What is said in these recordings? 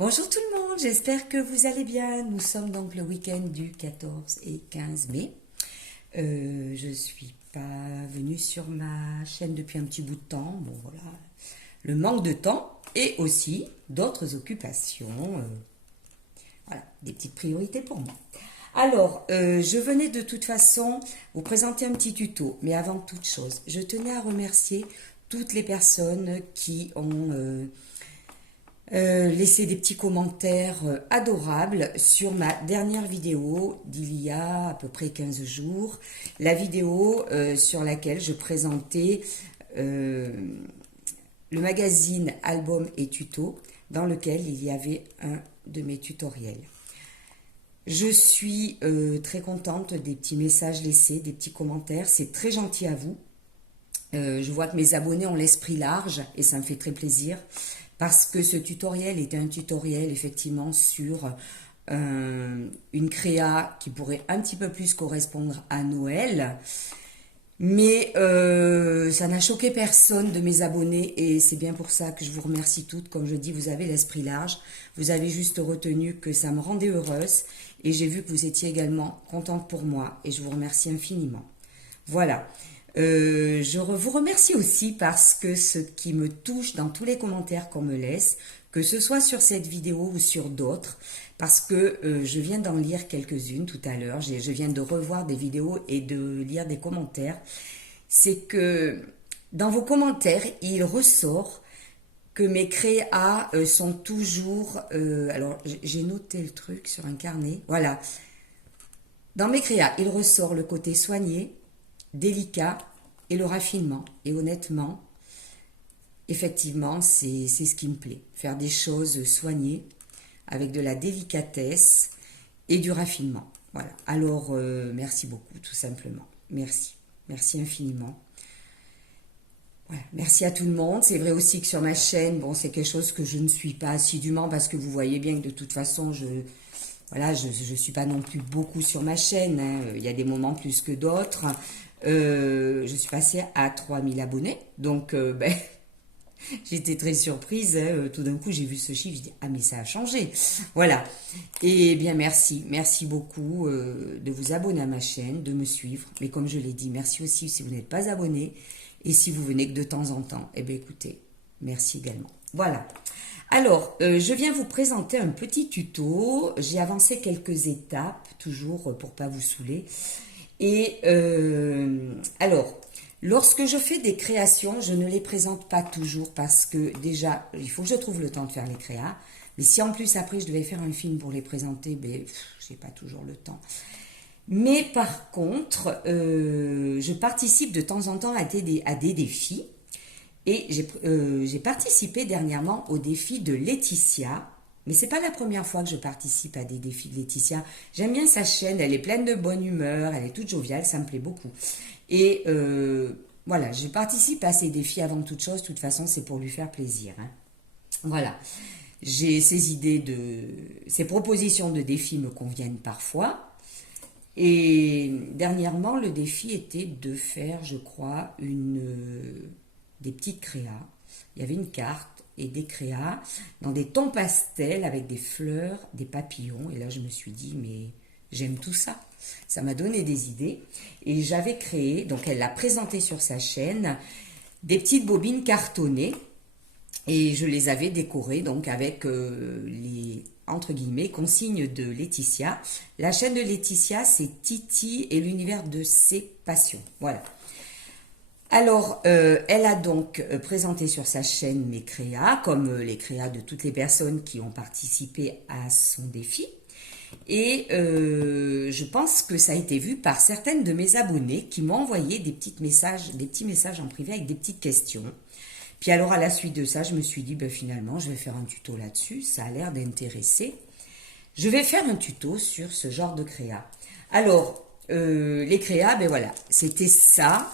Bonjour tout le monde, j'espère que vous allez bien. Nous sommes donc le week-end du 14 et 15 mai. Je suis pas venue sur ma chaîne depuis un petit bout de temps. Bon voilà, le manque de temps et aussi d'autres occupations. Voilà, des petites priorités pour moi. Alors, je venais de toute façon vous présenter un petit tuto, mais avant toute chose, je tenais à remercier toutes les personnes qui ont laissé des petits commentaires adorables sur ma dernière vidéo d'il y a à peu près 15 jours, la vidéo sur laquelle je présentais le magazine Album et Tuto, dans lequel il y avait un de mes tutoriels. Je suis très contente des petits messages laissés, des petits commentaires, c'est très gentil à vous. Je vois que mes abonnés ont l'esprit large et ça me fait très plaisir parce que ce tutoriel était un tutoriel effectivement sur une créa qui pourrait un petit peu plus correspondre à Noël. Mais ça n'a choqué personne de mes abonnés et c'est bien pour ça que je vous remercie toutes. Comme je dis, vous avez l'esprit large, vous avez juste retenu que ça me rendait heureuse et j'ai vu que vous étiez également contente pour moi et je vous remercie infiniment. Voilà. Je vous remercie aussi parce que ce qui me touche dans tous les commentaires qu'on me laisse, que ce soit sur cette vidéo ou sur d'autres, parce que je viens d'en lire quelques-unes tout à l'heure, je viens de revoir des vidéos et de lire des commentaires, c'est que dans vos commentaires, il ressort que mes créas sont toujours... alors, j'ai noté le truc sur un carnet, voilà. Dans mes créas, il ressort le côté soigné, délicat et le raffinement. Et honnêtement, effectivement, c'est ce qui me plaît. Faire des choses soignées avec de la délicatesse et du raffinement. Voilà. Alors, merci beaucoup, tout simplement. Merci. Merci infiniment. Voilà. Merci à tout le monde. C'est vrai aussi que sur ma chaîne, bon, c'est quelque chose que je ne suis pas assidûment parce que vous voyez bien que de toute façon, voilà, je ne suis pas non plus beaucoup sur ma chaîne. Hein. Il y a des moments plus que d'autres. Je suis passée à 3000 abonnés. Donc, j'étais très surprise. Hein. Tout d'un coup, j'ai vu ce chiffre. Je dis, ah, mais ça a changé. Voilà. Et bien, merci. Merci beaucoup de vous abonner à ma chaîne, de me suivre. Mais comme je l'ai dit, merci aussi si vous n'êtes pas abonné. Et si vous venez que de temps en temps. Eh bien, écoutez, merci également. Voilà. Alors, je viens vous présenter un petit tuto. J'ai avancé quelques étapes, toujours pour pas vous saouler. Et alors, lorsque je fais des créations, je ne les présente pas toujours parce que déjà, il faut que je trouve le temps de faire les créas. Mais si en plus après je devais faire un film pour les présenter, ben, j'ai pas toujours le temps. Mais par contre, je participe de temps en temps à des défis. Et j'ai participé dernièrement au défi de Laetitia. Mais c'est pas la première fois que je participe à des défis de Laetitia. J'aime bien sa chaîne, elle est pleine de bonne humeur, elle est toute joviale, ça me plaît beaucoup. Et voilà, je participe à ces défis avant toute chose, de toute façon c'est pour lui faire plaisir. Hein. Voilà, j'ai ces propositions de défis me conviennent parfois. Et dernièrement, le défi était de faire, je crois, des petites créas. Il y avait une carte et des créas dans des tons pastels avec des fleurs, des papillons. Et là, je me suis dit, mais j'aime tout ça. Ça m'a donné des idées. Et j'avais créé, donc elle l'a présenté sur sa chaîne, des petites bobines cartonnées. Et je les avais décorées donc avec les, entre guillemets, consignes de Laetitia. La chaîne de Laetitia, c'est Titi et l'univers de ses passions. Voilà. Alors, elle a donc présenté sur sa chaîne mes créas, comme les créas de toutes les personnes qui ont participé à son défi. Et je pense que ça a été vu par certaines de mes abonnées qui m'ont envoyé des petits messages en privé avec des petites questions. Puis alors, à la suite de ça, je me suis dit, ben, finalement, je vais faire un tuto là-dessus. Ça a l'air d'intéresser. Je vais faire un tuto sur ce genre de créa. Alors, les créas, ben voilà, c'était ça.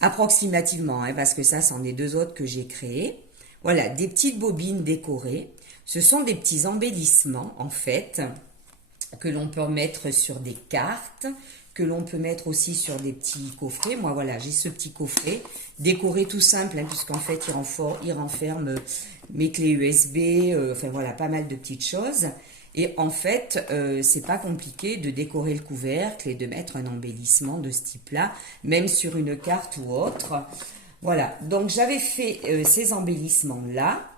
Approximativement, hein, parce que ça, c'en est deux autres que j'ai créés. Voilà, des petites bobines décorées. Ce sont des petits embellissements, en fait, que l'on peut mettre sur des cartes, que l'on peut mettre aussi sur des petits coffrets. Moi, voilà, j'ai ce petit coffret, décoré tout simple, hein, puisqu'en fait, il renferme mes clés USB, enfin voilà, pas mal de petites choses. Et en fait, c'est pas compliqué de décorer le couvercle et de mettre un embellissement de ce type-là, même sur une carte ou autre. Voilà, donc j'avais fait ces embellissements-là.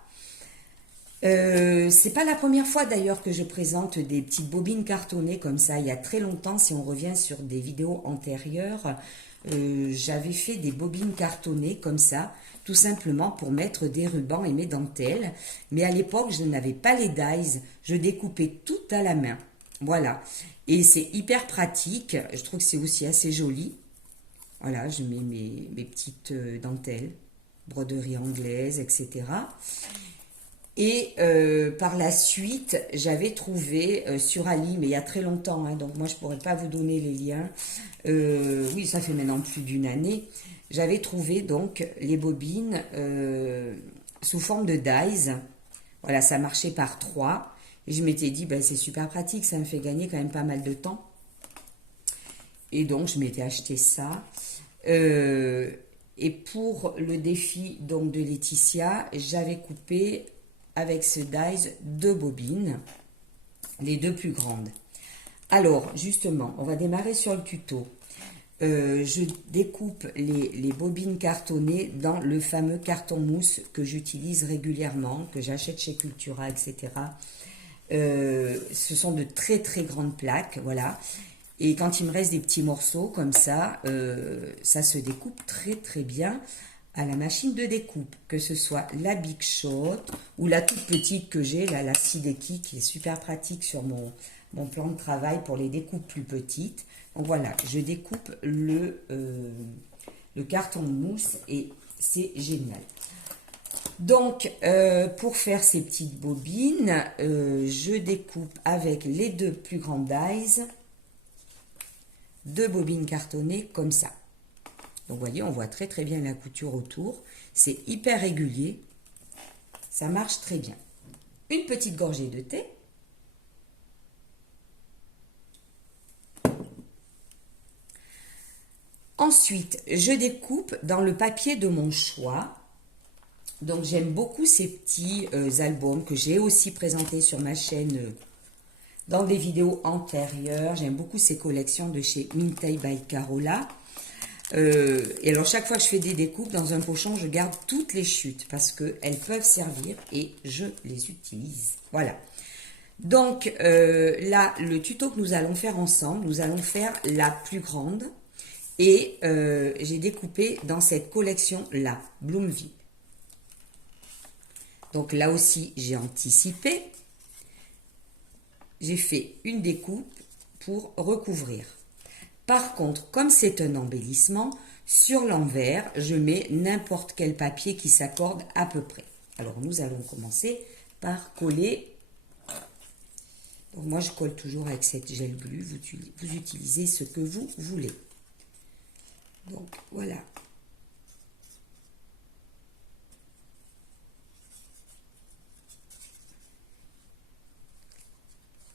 C'est pas la première fois d'ailleurs que je présente des petites bobines cartonnées comme ça. Il y a très longtemps, si on revient sur des vidéos antérieures, j'avais fait des bobines cartonnées comme ça, tout simplement pour mettre des rubans et mes dentelles. Mais à l'époque, je n'avais pas les dies, je découpais tout à la main. Voilà, et c'est hyper pratique. Je trouve que c'est aussi assez joli. Voilà, je mets mes petites dentelles, broderie anglaise, etc. Et par la suite, j'avais trouvé sur Ali, mais il y a très longtemps, hein, donc moi je ne pourrais pas vous donner les liens. Oui, ça fait maintenant plus d'une année. J'avais trouvé donc les bobines sous forme de dies. Voilà, ça marchait par 3. Et je m'étais dit, ben, c'est super pratique, ça me fait gagner quand même pas mal de temps. Et donc, je m'étais acheté ça. Et pour le défi donc de Laetitia, j'avais coupé avec ce dies 2 bobines, les 2 plus grandes. Alors, justement, on va démarrer sur le tuto. Je découpe les bobines cartonnées dans le fameux carton mousse que j'utilise régulièrement, que j'achète chez Cultura, etc. Ce sont de très très grandes plaques, voilà. Et quand il me reste des petits morceaux comme ça se découpe très très bien à la machine de découpe, que ce soit la Big Shot ou la toute petite que j'ai, la Sideki, qui est super pratique sur mon plan de travail pour les découpes plus petites. Donc voilà, je découpe le carton mousse et c'est génial. Donc, pour faire ces petites bobines, je découpe avec les 2 plus grandes dies 2 bobines cartonnées comme ça. Donc, vous voyez, on voit très très bien la couture autour. C'est hyper régulier. Ça marche très bien. Une petite gorgée de thé. Ensuite, je découpe dans le papier de mon choix. Donc, j'aime beaucoup ces petits albums que j'ai aussi présentés sur ma chaîne dans des vidéos antérieures. J'aime beaucoup ces collections de chez Mintay by Carola. Et alors, chaque fois que je fais des découpes dans un pochon, je garde toutes les chutes parce qu'elles peuvent servir et je les utilise. Voilà. Donc, là, le tuto que nous allons faire ensemble, nous allons faire la plus grande. Et j'ai découpé dans cette collection-là, Bloomville. Donc, là aussi, j'ai anticipé. J'ai fait une découpe pour recouvrir. Par contre, comme c'est un embellissement, sur l'envers, je mets n'importe quel papier qui s'accorde à peu près. Alors, nous allons commencer par coller. Donc, moi, je colle toujours avec cette gel glue. Vous utilisez ce que vous voulez. Donc, voilà.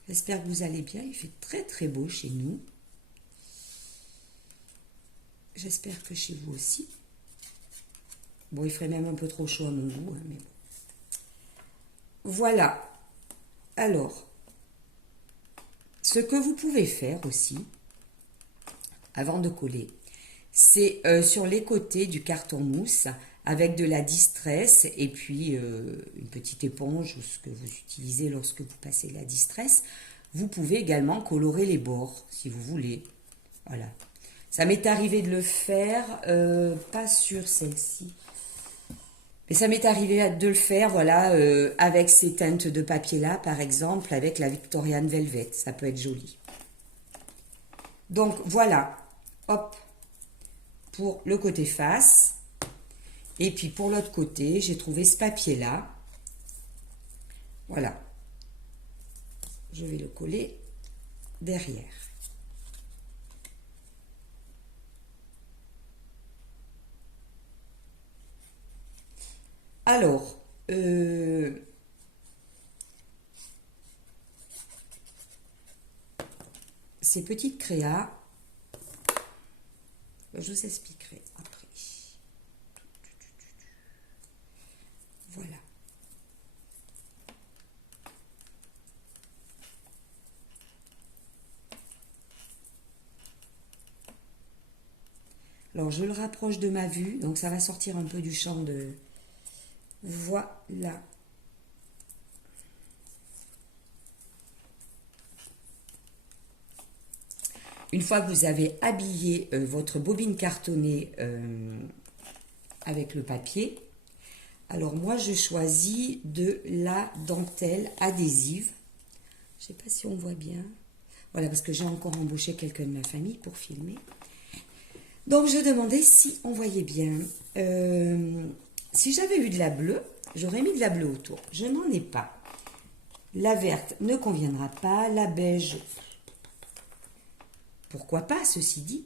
J'espère que vous allez bien. Il fait très très beau chez nous. J'espère que chez vous aussi. Bon, il ferait même un peu trop chaud à mon goût, hein, mais bon. Voilà. Alors, ce que vous pouvez faire aussi, avant de coller, c'est sur les côtés du carton mousse, avec de la distress et puis une petite éponge ou ce que vous utilisez lorsque vous passez la distress. Vous pouvez également colorer les bords si vous voulez. Voilà. Ça m'est arrivé de le faire, pas sur celle-ci, mais ça m'est arrivé de le faire, voilà, avec ces teintes de papier-là, par exemple, avec la Victorian Velvet. Ça peut être joli. Donc, voilà. Hop. Pour le côté face. Et puis pour l'autre côté, j'ai trouvé ce papier-là. Voilà. Je vais le coller derrière. Alors, ces petites créas, je vous expliquerai après. Voilà. Alors, je le rapproche de ma vue, donc ça va sortir un peu du champ de... Voilà. Une fois que vous avez habillé votre bobine cartonnée avec le papier, alors moi je choisis de la dentelle adhésive. Je ne sais pas si on voit bien. Voilà, parce que j'ai encore embauché quelqu'un de ma famille pour filmer. Donc je demandais si on voyait bien. Si j'avais eu de la bleue, j'aurais mis de la bleue autour. Je n'en ai pas. La verte ne conviendra pas. La beige, pourquoi pas, ceci dit.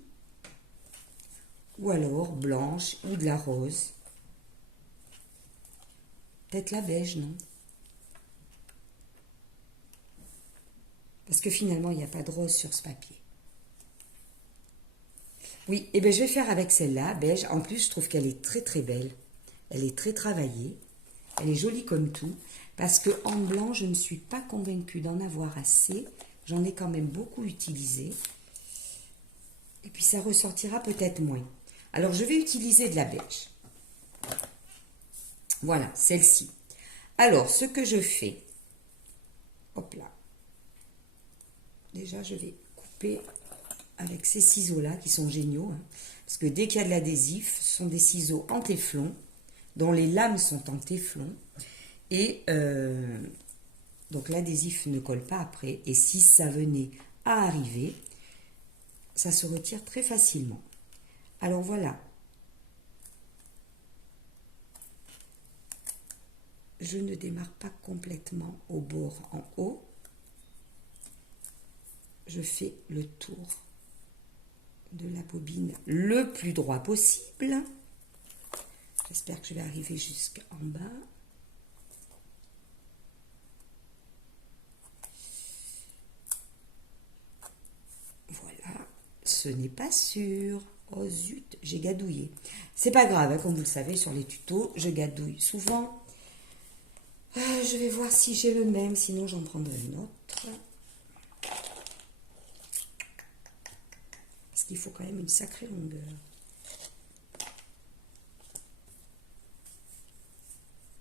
Ou alors blanche ou de la rose. Peut-être la beige, non? Parce que finalement, il n'y a pas de rose sur ce papier. Oui, et bien je vais faire avec celle-là, beige. En plus, je trouve qu'elle est très très belle. Elle est très travaillée. Elle est jolie comme tout. Parce que en blanc, je ne suis pas convaincue d'en avoir assez. J'en ai quand même beaucoup utilisé. Et puis ça ressortira peut-être moins. Alors je vais utiliser de la beige. Voilà, celle-ci. Alors, ce que je fais, hop là. Déjà, je vais couper avec ces ciseaux-là qui sont géniaux. Hein, parce que dès qu'il y a de l'adhésif, ce sont des ciseaux en téflon, dont les lames sont en téflon. Et donc l'adhésif ne colle pas après. Et si ça venait à arriver, ça se retire très facilement. Alors voilà. Je ne démarre pas complètement au bord en haut. Je fais le tour de la bobine le plus droit possible. J'espère que je vais arriver jusqu'en bas. Voilà, ce n'est pas sûr. Oh zut, j'ai gadouillé. C'est pas grave, hein, comme vous le savez, sur les tutos, je gadouille souvent. Je vais voir si j'ai le même, sinon j'en prendrai une autre. Parce qu'il faut quand même une sacrée longueur.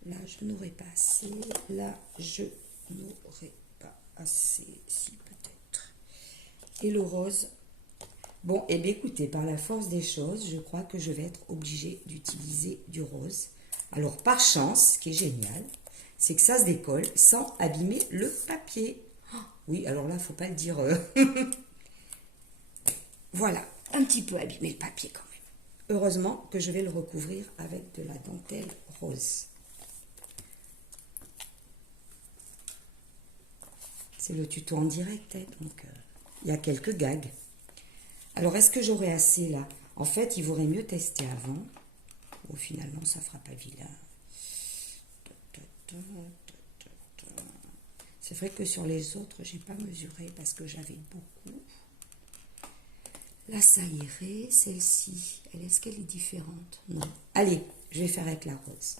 Là, je n'aurai pas assez. Là, je n'aurai pas assez. Si, peut-être. Et le rose. Bon, eh bien, écoutez, par la force des choses, je crois que je vais être obligée d'utiliser du rose. Alors, par chance, ce qui est génial, c'est que ça se décolle sans abîmer le papier. Oh, oui, alors là, il ne faut pas le dire. Voilà, un petit peu abîmé le papier quand même. Heureusement que je vais le recouvrir avec de la dentelle rose. C'est le tuto en direct, hein, donc il y a quelques gags. Alors, est-ce que j'aurai assez là? En fait, il vaudrait mieux tester avant. Bon, finalement, ça ne fera pas vilain. C'est vrai que sur les autres, je n'ai pas mesuré parce que j'avais beaucoup. Là, ça irait. Celle-ci, est-ce qu'elle est différente? Non. Allez, je vais faire avec la rose.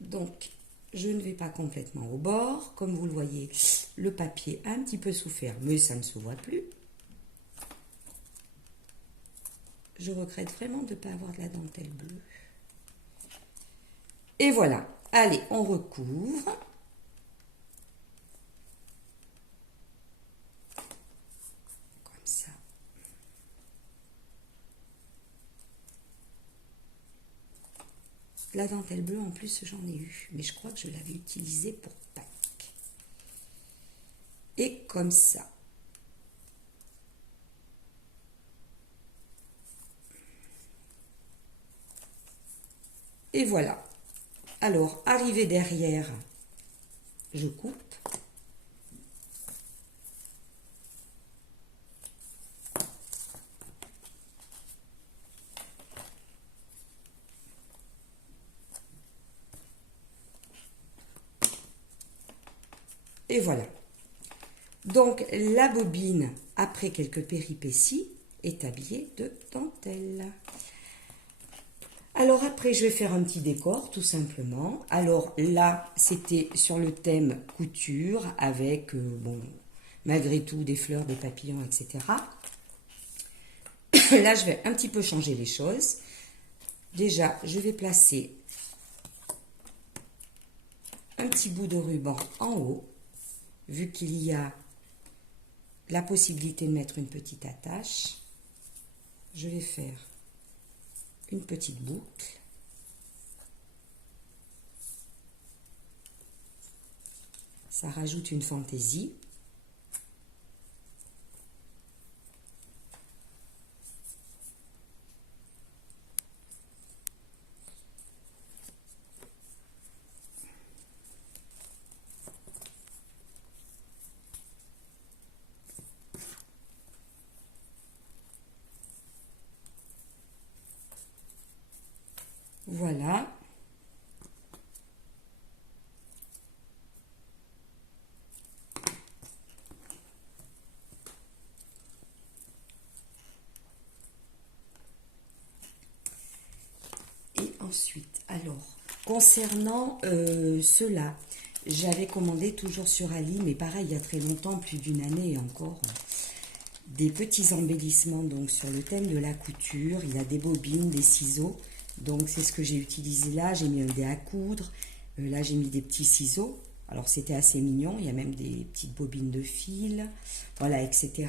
Donc, je ne vais pas complètement au bord. Comme vous le voyez, le papier a un petit peu souffert, mais ça ne se voit plus. Je regrette vraiment de ne pas avoir de la dentelle bleue. Et voilà. Allez, on recouvre. Comme ça. La dentelle bleue, en plus, j'en ai eu. Mais je crois que je l'avais utilisée pour Pâques. Et comme ça. Et voilà. Alors, arrivé derrière, je coupe. Et voilà. Donc, la bobine, après quelques péripéties, est habillé de dentelle. Alors après, je vais faire un petit décor, tout simplement. Alors là, c'était sur le thème couture, avec, bon, malgré tout, des fleurs, des papillons, etc. Là, je vais un petit peu changer les choses. Déjà, je vais placer un petit bout de ruban en haut, vu qu'il y a la possibilité de mettre une petite attache. Je vais faire une petite boucle. Ça rajoute une fantaisie. Voilà. Et ensuite, alors, concernant ceux-là, j'avais commandé toujours sur Ali, mais pareil, il y a très longtemps, plus d'une année encore, des petits embellissements donc sur le thème de la couture. Il y a des bobines, des ciseaux. Donc c'est ce que j'ai utilisé là. J'ai mis un dé à coudre. Là j'ai mis des petits ciseaux. Alors c'était assez mignon. Il y a même des petites bobines de fil. Voilà, etc.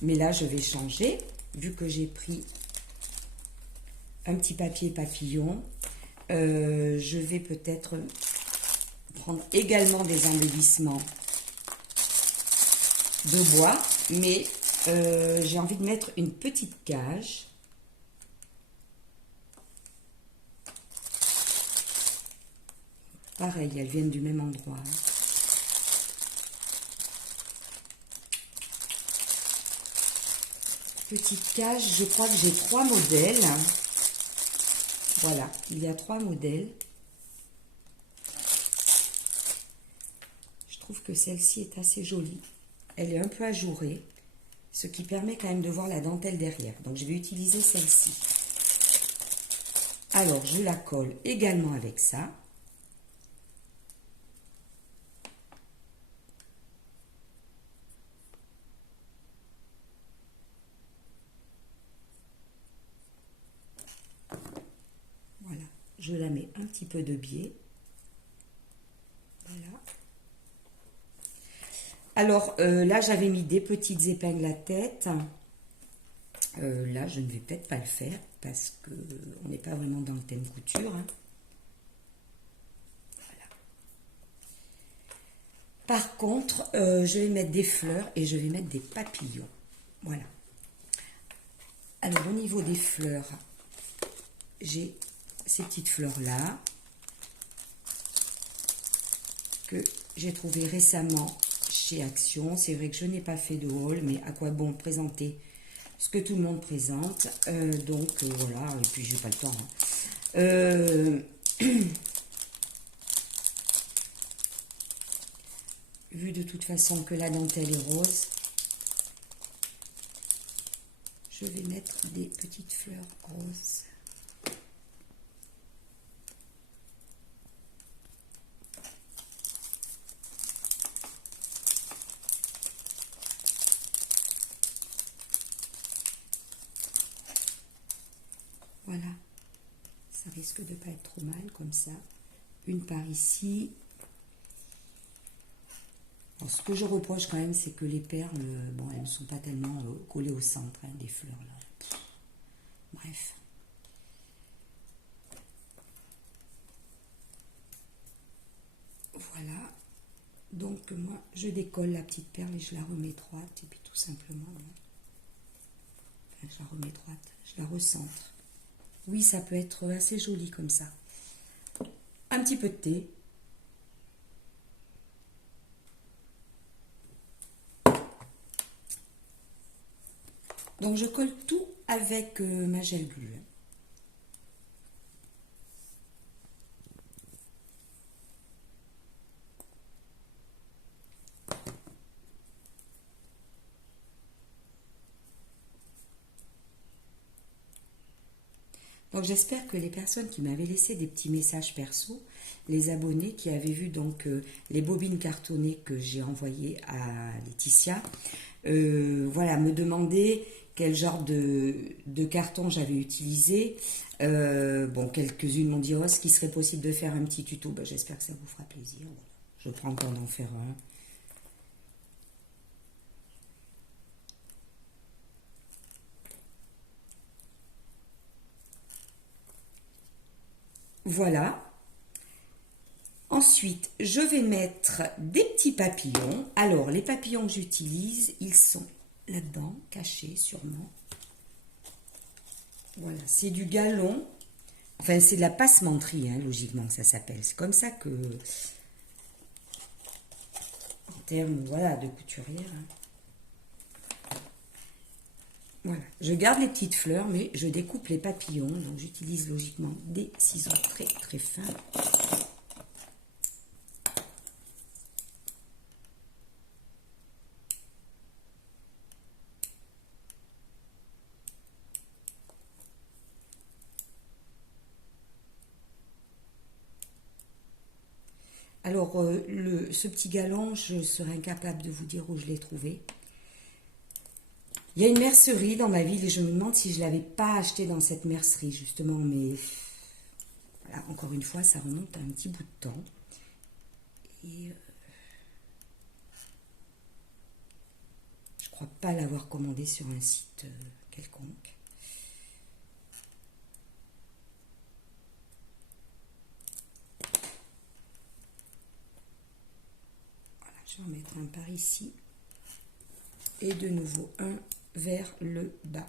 Mais là je vais changer. Vu que j'ai pris un petit papier papillon, je vais peut-être prendre également des embellissements de bois. Mais j'ai envie de mettre une petite cage. Pareil, elles viennent du même endroit. Petite cage, je crois que j'ai 3 modèles. Voilà, il y a 3 modèles. Je trouve que celle-ci est assez jolie. Elle est un peu ajourée, ce qui permet quand même de voir la dentelle derrière. Donc je vais utiliser celle-ci. Alors je la colle également avec ça. Voilà, je la mets un petit peu de biais. Voilà. Alors là, j'avais mis des petites épingles à tête. Là, je ne vais peut-être pas le faire parce qu'on n'est pas vraiment dans le thème couture. Hein. Voilà. Par contre, je vais mettre des fleurs et je vais mettre des papillons. Voilà. Alors, au niveau des fleurs, j'ai ces petites fleurs-là que j'ai trouvées récemment chez Action. C'est vrai que je n'ai pas fait de haul, mais à quoi bon présenter ce que tout le monde présente. Donc, voilà, et puis j'ai pas le temps. Hein. Vu de toute façon que la dentelle est rose, je vais mettre des petites fleurs roses. Voilà, ça risque de pas être trop mal comme ça. Une par ici. Alors, ce que je reproche quand même, c'est que les perles, bon, elles ne sont pas tellement collées au centre hein, des fleurs là. Pff, bref. Voilà. Donc moi, je décolle la petite perle et je la remets droite et puis tout simplement, enfin, je la remets droite, je la recentre. Oui, ça peut être assez joli comme ça. Un petit peu de thé. Donc je colle tout avec ma gel glue. Donc j'espère que les personnes qui m'avaient laissé des petits messages perso, les abonnés qui avaient vu donc les bobines cartonnées que j'ai envoyées à Laetitia, voilà, me demandaient quel genre de carton j'avais utilisé. Bon, quelques-unes m'ont dit, oh, est-ce qu'il serait possible de faire un petit tuto? Ben, j'espère que ça vous fera plaisir. Voilà. Je prends le temps d'en faire un. Voilà. Ensuite, je vais mettre des petits papillons. Alors, les papillons que j'utilise, ils sont là-dedans, cachés sûrement. Voilà, c'est du galon. Enfin, c'est de la passementerie, hein, logiquement, ça s'appelle. C'est comme ça que, en termes, voilà, de couturière. Hein. Voilà, je garde les petites fleurs, mais je découpe les papillons. Donc, j'utilise logiquement des ciseaux très, très fins. Alors, ce petit galon, je serais incapable de vous dire où je l'ai trouvé. Il y a une mercerie dans ma ville et je me demande si je ne l'avais pas acheté dans cette mercerie, justement. Mais voilà, encore une fois, ça remonte à un petit bout de temps. Et je ne crois pas l'avoir commandé sur un site quelconque. Je vais en mettre un par ici et de nouveau un vers le bas.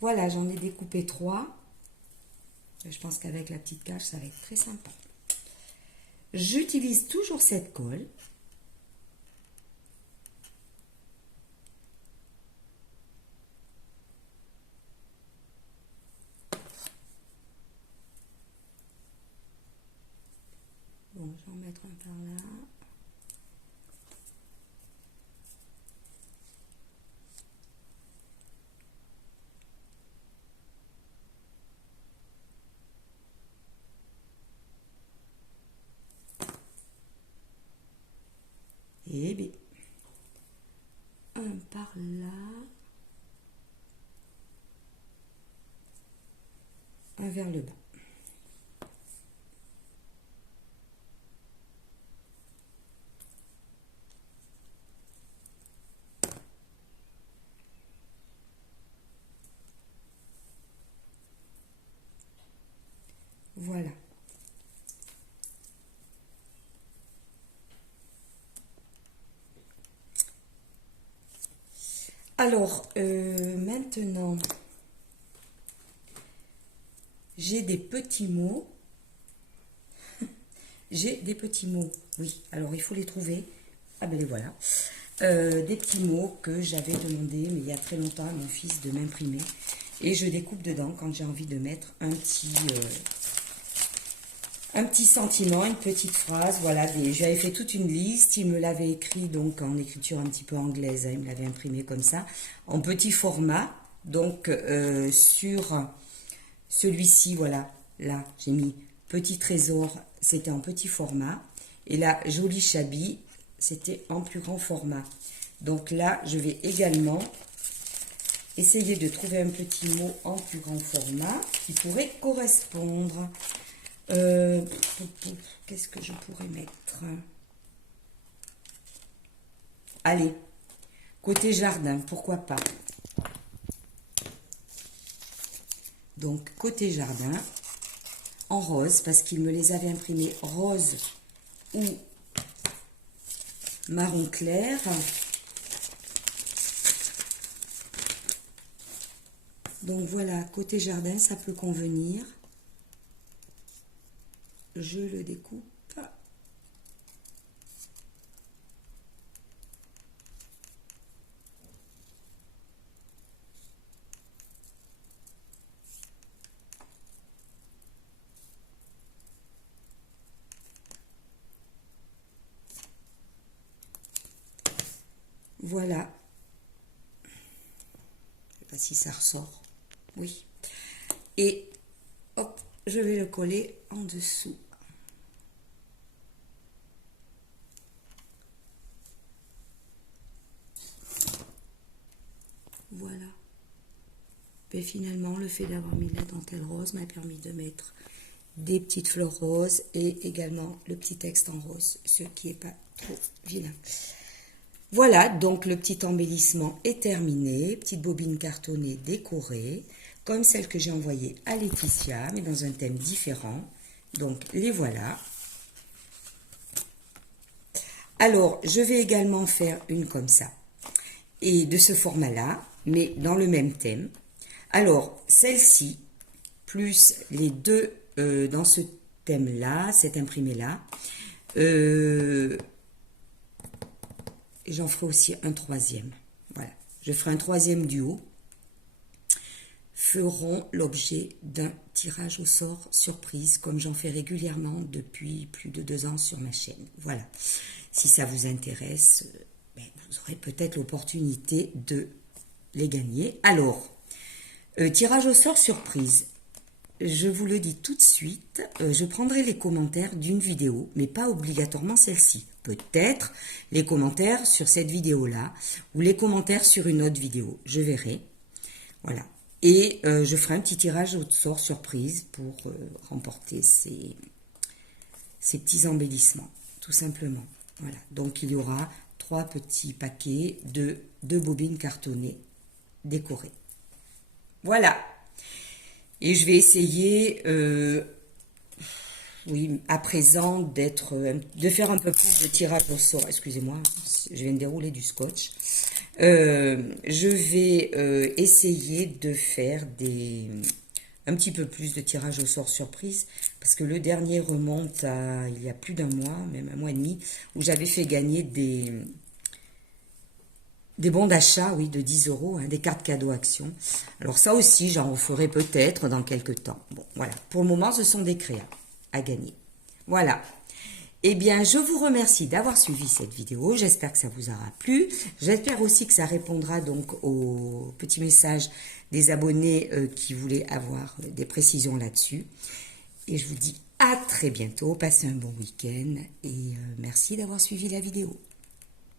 Voilà, j'en ai découpé 3. Je pense qu'avec la petite cache, ça va être très sympa. J'utilise toujours cette colle. Bon, je vais en mettre un par là. Et bien, un par là. Un vers le bas. Voilà. Alors, maintenant, j'ai des petits mots. J'ai des petits mots, oui. Alors, il faut les trouver. Ah ben les voilà. Des petits mots que j'avais demandé, mais il y a très longtemps, à mon fils de m'imprimer. Et je découpe dedans quand j'ai envie de mettre un petit sentiment, une petite phrase. Voilà, j'avais fait toute une liste. Il me l'avait écrit donc en écriture un petit peu anglaise. Hein, il me l'avait imprimé comme ça, en petit format. Donc, sur celui-ci, voilà, là, j'ai mis petit trésor, c'était en petit format. Et là, joli chabi, c'était en plus grand format. Donc là, je vais également essayer de trouver un petit mot en plus grand format qui pourrait correspondre. Qu'est-ce que je pourrais mettre? Allez, côté jardin, pourquoi pas? Donc, côté jardin, en rose, parce qu'il me les avait imprimés rose ou marron clair. Donc voilà, côté jardin, ça peut convenir. Je le découpe. Voilà. Je sais pas si ça ressort. Oui. Et hop, je vais le coller en dessous. Voilà. Et finalement, le fait d'avoir mis la dentelle rose m'a permis de mettre des petites fleurs roses et également le petit texte en rose, ce qui n'est pas trop vilain. Voilà, donc le petit embellissement est terminé. Petite bobine cartonnée décorée, comme celle que j'ai envoyée à Laetitia, mais dans un thème différent. Donc, les voilà. Alors, je vais également faire une comme ça, et de ce format-là, mais dans le même thème. Alors, celle-ci, plus les deux dans ce thème-là, cet imprimé-là, j'en ferai aussi un troisième. Voilà, je ferai un troisième duo. Feront l'objet d'un tirage au sort surprise, comme j'en fais régulièrement depuis plus de 2 ans sur ma chaîne. Voilà, si ça vous intéresse, vous aurez peut-être l'opportunité de les gagner. Alors, tirage au sort surprise. Je vous le dis tout de suite, je prendrai les commentaires d'une vidéo, mais pas obligatoirement celle-ci. Peut-être les commentaires sur cette vidéo-là, ou les commentaires sur une autre vidéo. Je verrai. Voilà. Et je ferai un petit tirage au sort surprise pour remporter ces petits embellissements, tout simplement. Voilà. Donc, il y aura 3 petits paquets de bobines cartonnées décorées. Voilà. Et je vais essayer, oui, à présent, de faire un peu plus de tirage au sort. Excusez-moi, je viens de dérouler du scotch. Je vais essayer de faire un petit peu plus de tirage au sort surprise, parce que le dernier remonte à il y a plus d'1 mois, même 1 mois et demi, où j'avais fait gagner des bons d'achat, oui, de 10 €, hein, des cartes cadeaux actions. Alors ça aussi, j'en referai peut-être dans quelques temps. Bon, voilà. Pour le moment, ce sont des créas à gagner. Voilà. Eh bien, je vous remercie d'avoir suivi cette vidéo. J'espère que ça vous aura plu. J'espère aussi que ça répondra donc aux petits messages des abonnés qui voulaient avoir des précisions là-dessus. Et je vous dis à très bientôt. Passez un bon week-end et merci d'avoir suivi la vidéo.